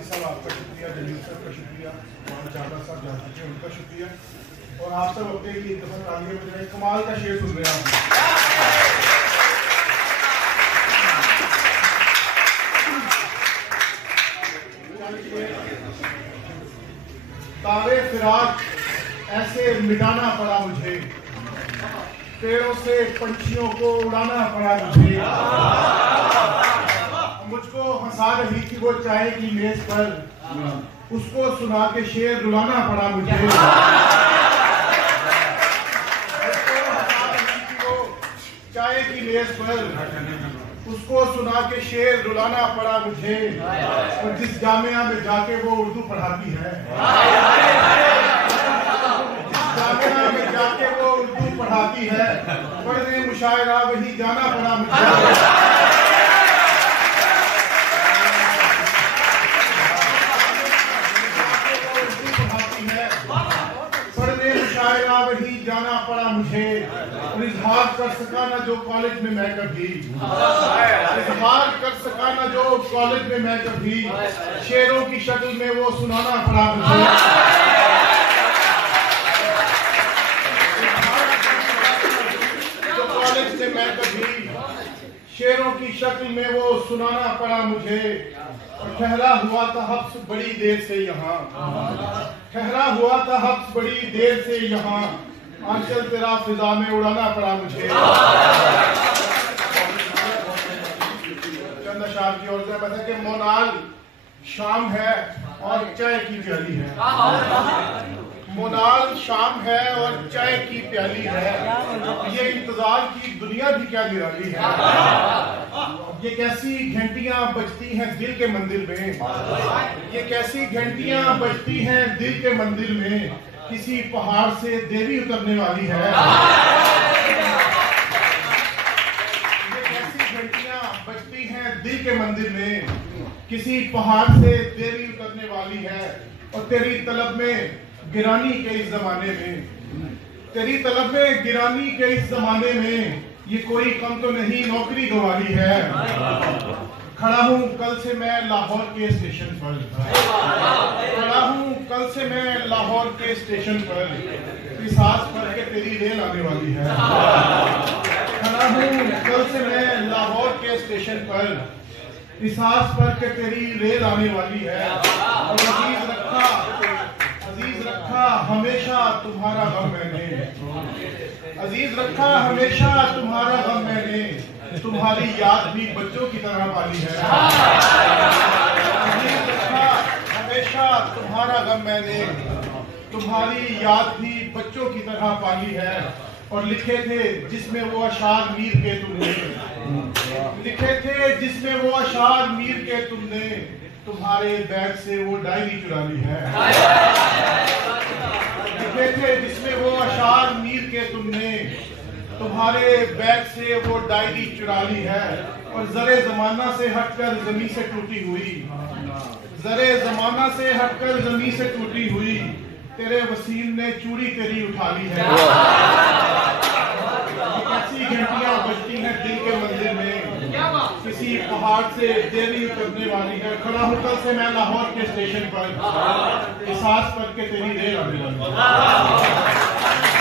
साहब आपका शुक्रिया, जमील साहब का शुक्रिया, जादा साहब जा चुके हैं उनका शुक्रिया, और आप सब अपने की एक दफा तालियां बजाएं। कमाल का शेर सुन रहे हैं आप। तारे फिराक ऐसे मिटाना पड़ा मुझे, पेड़ों से पंछियों को उड़ाना पड़ा मुझे। मुझको हंसा रही थी वो चाय की मेज पर, उसको सुना के शेर रुलाना पड़ा मुझे। चाय की मेज पर उसको सुना के शेर रुलाना पड़ा मुझे, और जिस जामिया में जाके वो उर्दू पढ़ाती है, जिस जामिया में जाके वो उर्दू पढ़ाती है, पढ़ने मुशायरा वही जाना पड़ा मुझे। वही जाना पड़ा मुझे, और इजहार कर सका ना जो कॉलेज में मैं कभी, इजहार कर सका ना जो कॉलेज में मैं कभी, शेरों की शक्ल में वो सुनाना पड़ा मुझे। जो कॉलेज में मैं कभी, शेरों की शक्ल में वो सुनाना पड़ा मुझे। और ठहरा हुआ था हब्स बड़ी देर से यहाँ, ठहरा हुआ था हब्स बड़ी देर से यहाँ, आंचल तेरा फिजा में उड़ाना पड़ा मुझे। चंद अशार की ओर से बता के मोनाल शाम है और चाय की प्याली है, मोनाल शाम है और चाय की प्याली है, ये इंतजार की दुनिया भी क्या निराली है। ये कैसी घंटियां बजती हैं दिल के मंदिर में, ये कैसी घंटियां बजती हैं दिल के मंदिर में, किसी पहाड़ से देवी उतरने वाली है। ये कैसी घंटियां बजती हैं दिल के मंदिर में, किसी पहाड़ से देवी उतरने वाली है। और तेरी तलब में गिरानी के इस जमाने में, तेरी तलब में गिरानी के इस जमाने में, ये कोई कम तो नहीं नौकरी गंवारी है। खड़ा हूँ कल से मैं लाहौर के स्टेशन पर, खड़ा हूँ कल से मैं लाहौर के स्टेशन पर, सांस भर के तेरी रेल आने वाली है। खड़ा हूँ कल से मैं लाहौर के स्टेशन पर, सांस भर के तेरी रेल आने वाली है। और अजीज रखा हमेशा तुम्हारा गम मैंने, अजीज रखा हमेशा तुम्हारा गम मैंने, तुम्हारी याद भी बच्चों की तरह पाली है। अजीज रखा हमेशा तुम्हारा गम मैंने, तुम्हारी याद भी बच्चों की तरह पाली है। और लिखे थे जिसमें वो अशार मीर के तुमने, लिखे थे जिसमें वो अशार मीर के तुमने, तुम्हारे बैग से वो डायरी चुरा ली है। लिखे थे जिसमें वो अशार मीर के तुमने, तुम्हारे बैग से वो डायरी चुरा ली है। और जरे जमाना से हटकर जमीन से टूटी हुई, जरे जमाना से हटकर जमीन से टूटी हुई, तेरे वसील ने चूड़ी तेरी उठा ली है। कैसी घंटियां बजती हैं दिल के मंदिर में, किसी पहाड़ से देवी उतरने वाली है। खड़ा हूँ कल से मैं लाहौर के स्टेशन पर, एहसास करके तेरी रेल आने वाली है।